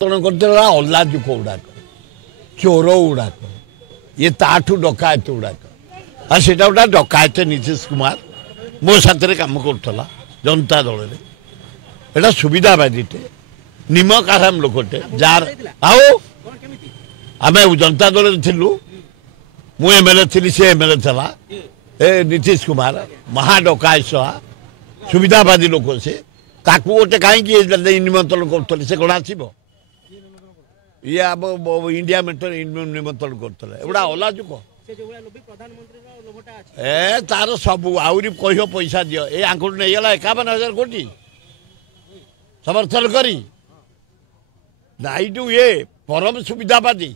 करते अल्लाजुक गुड़ाक चोर गुड़ाक ये ताठू डकायत गुड़ाक आ से गोटा डकायत नीतीश कुमार मो साथ कम करा जनता दल एटा सुविधावादीटे निमक आराम लोकटे जार आओ आम जनता दल थिलु मु एमएलए थी सी एमएलए था ए नीतीश कुमार महाडकाय सुविधावादी लोक से गोटे कहीं निमंत्रण कर से कौन आसो ये अब इंडिया मेटर निमंत्रण करते एगुड़ा अलाजुक ए तार सब आहरी कह पैसा दियो ये आंकड़ नहीं गला 51,000 कोटी समर्थन करी नाइडू ये परम सुविधावादी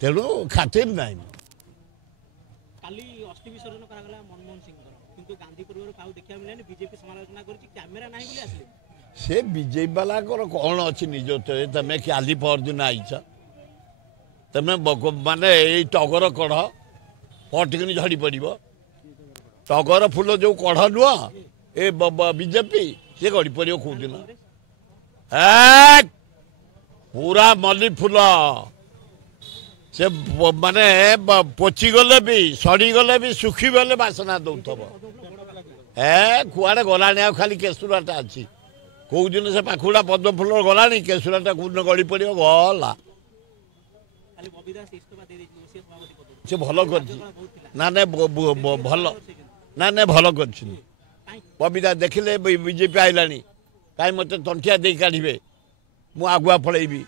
तेणु खातिर ना से बीजेपी वाला कौन अच्छी निज तमें काली परदिन आईच तमें माने टगर कढ़ पटिकनी झड़ी पड़ टगर फूल जो कढ़ नुह ए बीजेपी सी गड़ी पड़ कौ दिन पूरा मल्ली फूल से माने पची गले भी सड़ी गले भी सुखी गले बासना दौथब कुआड़े गला खाली केसुराटा अच्छी कौ दिन से पाखुड़ा पद्म फूल गला केसुराटा कौ दिन गड़ी पड़ गला से भल कर ना भल ना भल कर बबीता देखिले बीजेपी आईला कहीं मत तंटिया दे काढ़े मु आगुआ फलैबी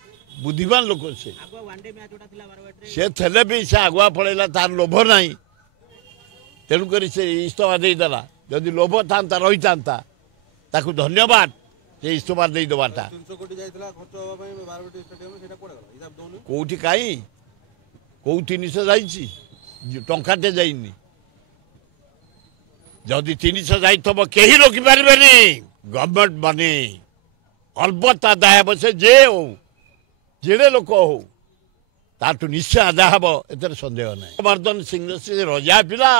बुद्धिमान लोक से थे भी से आगुआ फलैला तार लोभ ना तेणुक से इस्तफा देदेला जदि लोभ था रही था ताकू धन्यवाद से इस्तफा दे दबाटा कौटी कहीं कौ 300 जाइए टंकाटे जाइनी जदि 300 जाइथब कहीं रोकी पारे गवर्नमेंट मनी अलबत् आदाय हे से जे हो जेड़े लोक हो ताठू निश्चय आदाय हम ए सन्देह ना गोवर्धन सिंह से रजा पिला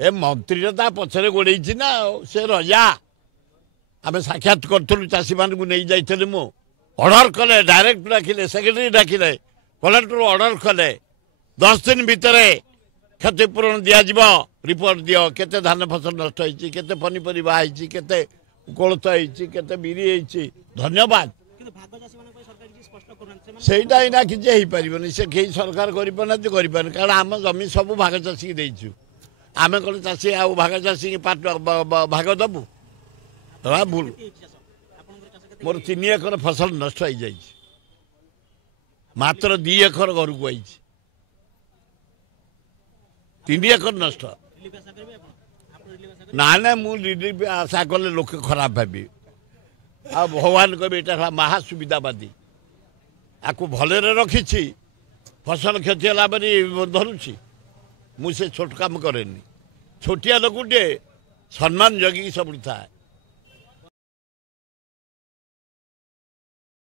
ए मंत्री पछरे गोड़े ना से रजा आम साक्षात करूँ चाषी मान नहीं जाइए मु अर्डर कले डायरेक्ट डाकिले सेक्रेटरी डाकिले कलेक्टर अर्डर कले 10 दिन भितर क्षतिपूरण दिज्व रिपोर्ट दियो केते धान फसल नष्ट होती केते पनीपरिया होते कोलथ होते बिरी होती धन्यवाद सेटा ना किसी पारे से कहीं सरकार करना कारण आम जमी सब भाग चाषी की देचु आम कौन चाषी आ भाग चाषी भाग दबु भूल मोर 3 एकर फसल नष्ट हो जाए मात्र 2 एकर घर को आई 3 एकर नष्ट ना ना मुझे आशा कले लोक खराब भावी आ भगवान कहे यहाँ महासुविधावादी आपको भलरे रखी फसल क्षति है धरुची मुझे छोट काम कैनि छोटिया लोकटे सम्मान जगिकी सब था